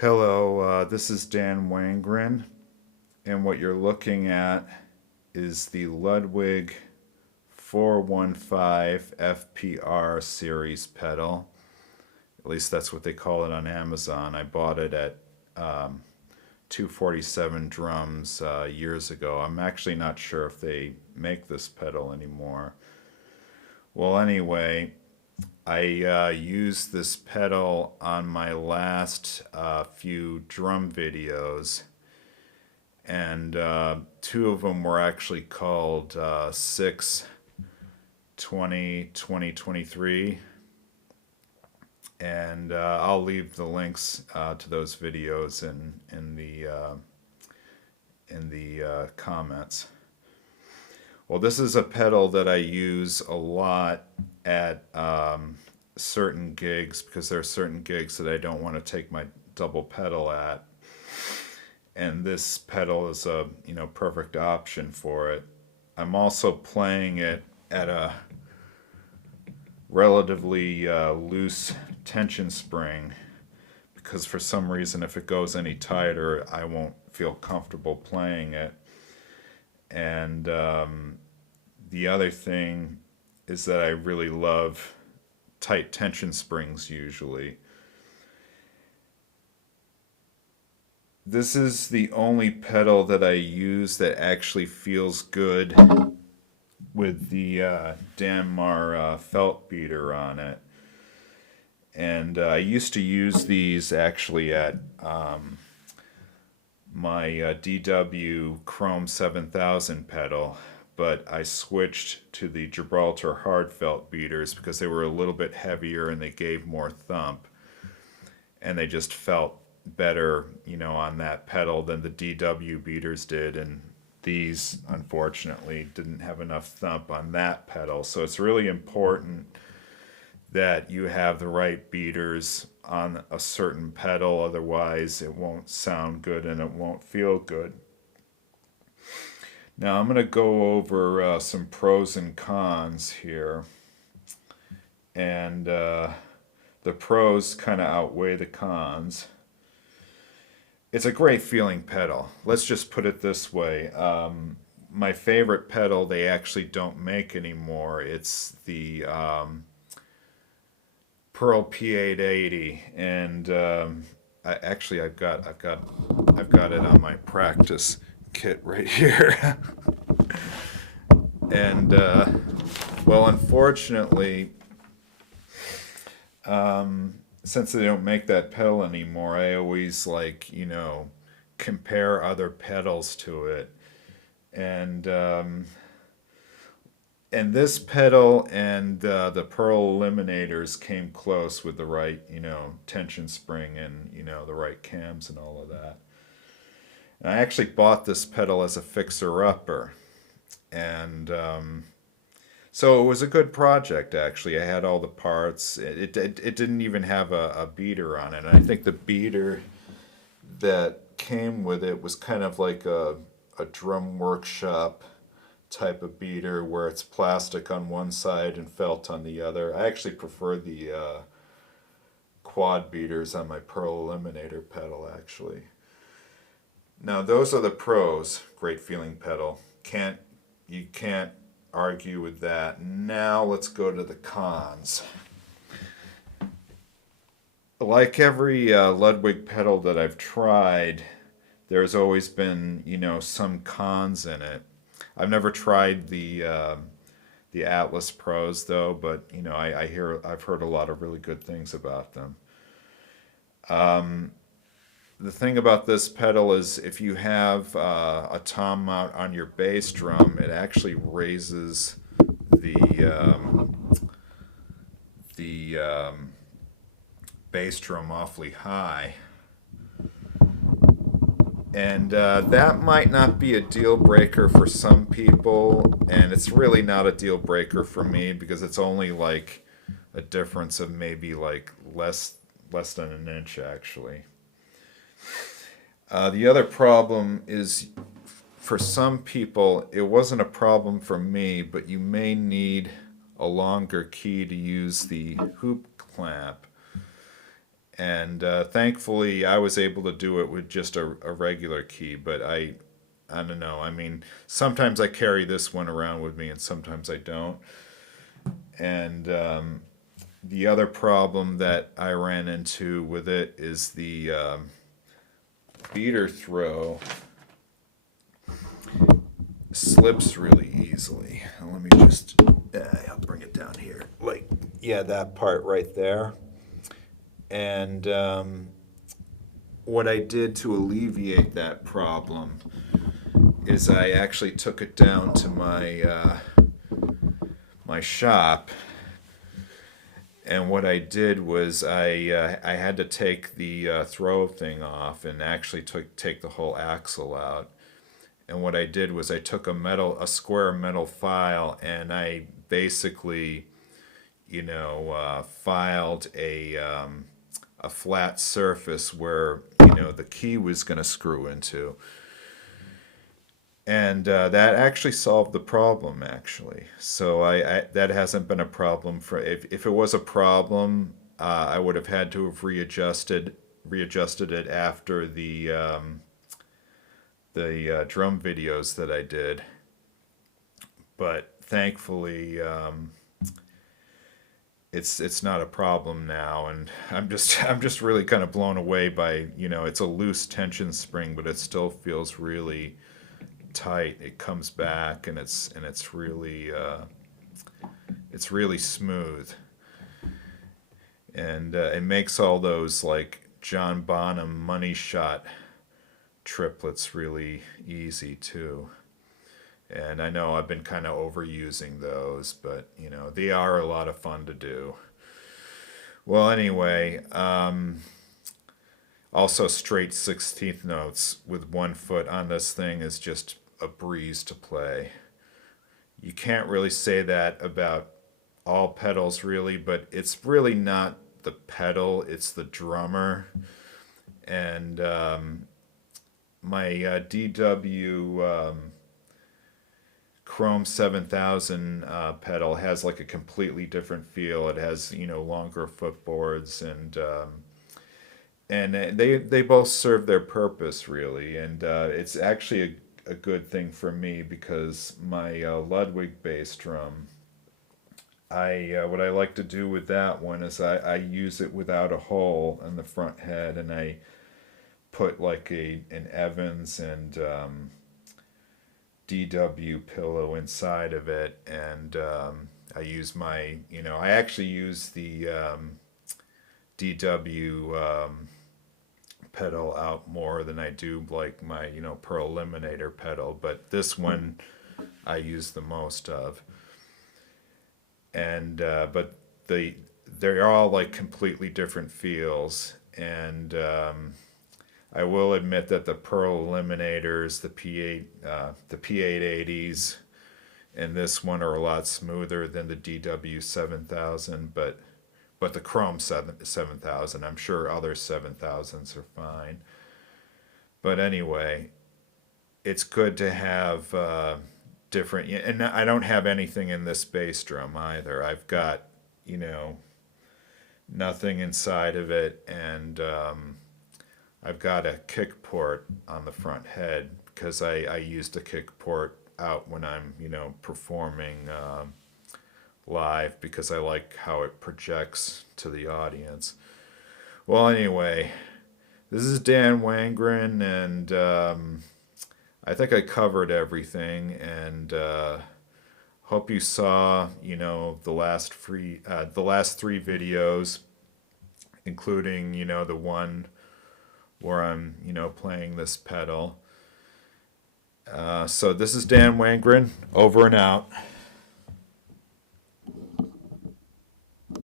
Hello, this is Dan Wangerin, and what you're looking at is the Ludwig 415 FPR series pedal. At least that's what they call it on Amazon. I bought it at 247 Drums years ago. I'm actually not sure if they make this pedal anymore. Well, anyway, I used this pedal on my last few drum videos, and two of them were actually called 6 20 2023, and I'll leave the links to those videos in the comments. Well, this is a pedal that I use a lot at certain gigs, because there are certain gigs that I don't want to take my double pedal at, and this pedal is a perfect option for it. I'm also playing it at a relatively loose tension spring, because for some reason if it goes any tighter I won't feel comfortable playing it. And the other thing is that I really love tight tension springs usually. This is the only pedal that I use that actually feels good with the Danmar felt beater on it. And I used to use these actually at my DW Chrome 7000 pedal, but I switched to the Gibraltar hard felt beaters because they were a little bit heavier and they gave more thump, and they just felt better, on that pedal than the DW beaters did, and these unfortunately didn't have enough thump on that pedal. So it's really important that you have the right beaters on a certain pedal, otherwise it won't sound good and it won't feel good. Now I'm going to go over some pros and cons here, and the pros kind of outweigh the cons. It's a great feeling pedal. Let's just put it this way. My favorite pedal they actually don't make anymore. It's the Pearl P880, and I've got it on my practice kit right here. And well, unfortunately, since they don't make that pedal anymore, I always compare other pedals to it, and this pedal and the Pearl Eliminators came close with the right tension spring and the right cams and all of that. And I actually bought this pedal as a fixer-upper, and so it was a good project, actually. I had all the parts. It didn't even have a beater on it. And I think the beater that came with it was kind of like a drum workshop type of beater, where it's plastic on one side and felt on the other. I actually prefer the quad beaters on my Pearl Eliminator pedal, actually. Now those are the pros. Great feeling pedal. You can't argue with that. Now let's go to the cons. Like every Ludwig pedal that I've tried, there's always been some cons in it. I've never tried the Atlas Pros though, but I've heard a lot of really good things about them. The thing about this pedal is if you have a tom mount on your bass drum, it actually raises the bass drum awfully high. And that might not be a deal breaker for some people, and it's really not a deal breaker for me, because it's only like a difference of maybe like less than an inch actually. The other problem is, for some people, it wasn't a problem for me, but you may need a longer key to use the hoop clamp. And thankfully, I was able to do it with just a regular key. But I don't know. I mean, sometimes I carry this one around with me, and sometimes I don't. And the other problem that I ran into with it is the beater throw slips really easily. Now, let me just, I'll bring it down here. Like, yeah, that part right there. And what I did to alleviate that problem is I actually took it down to my shop, and what I did was I had to take the throw thing off and actually take the whole axle out. And what I did was I took a square metal file, and I basically, filed a flat surface where the key was going to screw into. And that actually solved the problem, actually. So I that hasn't been a problem for, if it was a problem, I would have had to have readjusted it after the drum videos that I did. But thankfully, it's not a problem now, and I'm just really kind of blown away by, it's a loose tension spring, but it still feels really tight. It comes back, and it's really smooth, and it makes all those like John Bonham money shot triplets really easy too. And I know I've been kind of overusing those, but they are a lot of fun to do. Well, anyway, also straight 16th notes with 1 foot on this thing is just a breeze to play. You can't really say that about all pedals really, but it's really not the pedal, it's the drummer. And my DW Chrome 7000 pedal has like a completely different feel. It has longer footboards, and they both serve their purpose really, and it's actually a good thing for me because my Ludwig bass drum, I what I like to do with that one is I use it without a hole in the front head, and I put like an Evans and DW pillow inside of it, and I use I actually use the DW pedal out more than I do like my Pearl Eliminator pedal, but this one I use the most of. And but they're all like completely different feels, and I will admit that the Pearl Eliminators, the P880s, and this one are a lot smoother than the DW 7000, but the Chrome 7000, I'm sure other 7000s are fine. But anyway, it's good to have different, and I don't have anything in this bass drum either. I've got, nothing inside of it, and I've got a kick port on the front head because I use the kick port out when I'm, performing live, because I like how it projects to the audience. Well, anyway, this is Dan Wangerin, and I think I covered everything, and hope you saw, the last three videos, including, the one where I'm, playing this pedal. So this is Dan Wangerin, over and out.